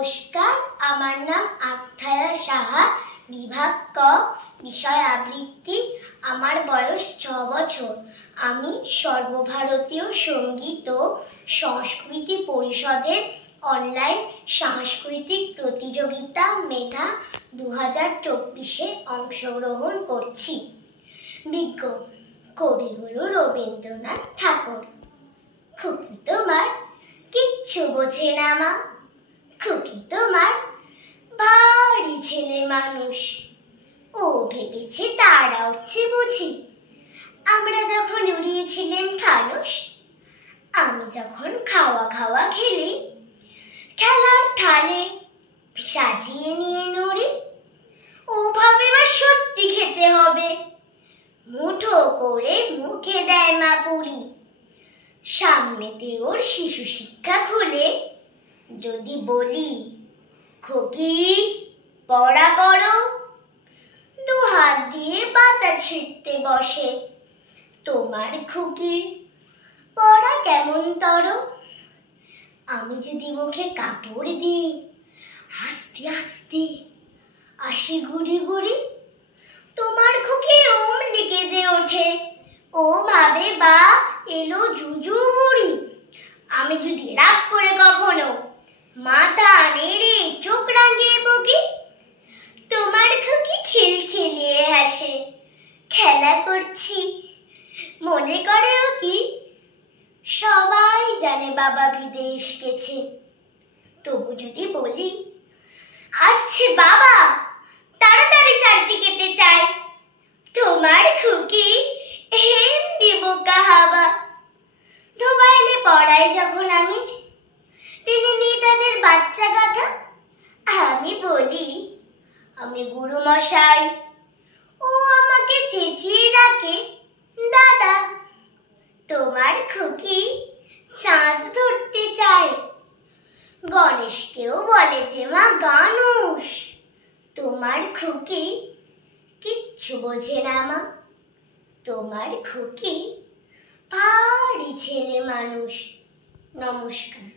নমস্কার, আমার নাম আক্তারা সাহা, বিভাগ ক, বিষয় আবৃত্তি। আমার বয়স 6 বছর। আমি সর্বভারতীয় সঙ্গীত ও সংস্কৃতি পরিষদের অনলাইন সাংস্কৃতিক প্রতিযোগিতা মেধা 2024-এ অংশগ্রহণ করছি। বিজ্ঞ কবি হলো রবীন্দ্রনাথ ঠাকুর। খুকি তোমার কিচ্ছু বোঝে না মা, খুকি তোমার ভারী ছেলে মানুষ। ও ভেবেছে তারা উঠছে বুঝি, আমরা যখন উড়িয়েছিলাম ফানুস। আমি যখন খাওয়া খাওয়া খেলি, খেলার থালে সাজিয়ে নিয়ে নুড়ি। ও ভাবে এবার সত্যি খেতে হবে, মুঠো করে মুখে দেয় মা পুরি। সামনেতে ওর শিশু শিক্ষা খুলে যদি বলি, খোকি পড়া করো, 2 হাত দিয়ে পাতা ছিঁড়তে বসে। তোমার খুকির পড়া কেমন তর? আমি যদি মুখে কাপড় দিই, আস্তে আস্তে আসি গুড়ি গুড়ি। তোমার খুকি অমনি কেঁদে ওঠে, ও ভাবে বা এলো জুজু বুড়ি। আমি যদি রাগ করে কখনো মাথা নেড়ে চোখ রাঙিয়ে বকি, তোমার খুকি খিলখিলিয়ে হাসে। খেলা করছি মনে করে ও কি, সবাই জানে বাবা বিদেশ গেছে। তবু যদি বলি, আসছে বাবা, তাড়াতাড়ি চারদিকেতে চাই, তোমার খুকি এমনি বোকা হাবা। ধোবাইলে পড়াই যখন আমি, টেনে নিই তাদের বাচ্চা গাধা। আমি বলি, আমি গুরু মশাই, ও আমাকে চেঁচিয়ে ডাকে দাদা। তোমার খুকি চাঁদ ধরতে চায়, গণেশকেও বলে যে মা গানুষ। তোমার খুকি কিচ্ছু বোঝে না মা, তোমার খুকি ভারী ছেলে মানুষ। নমস্কার।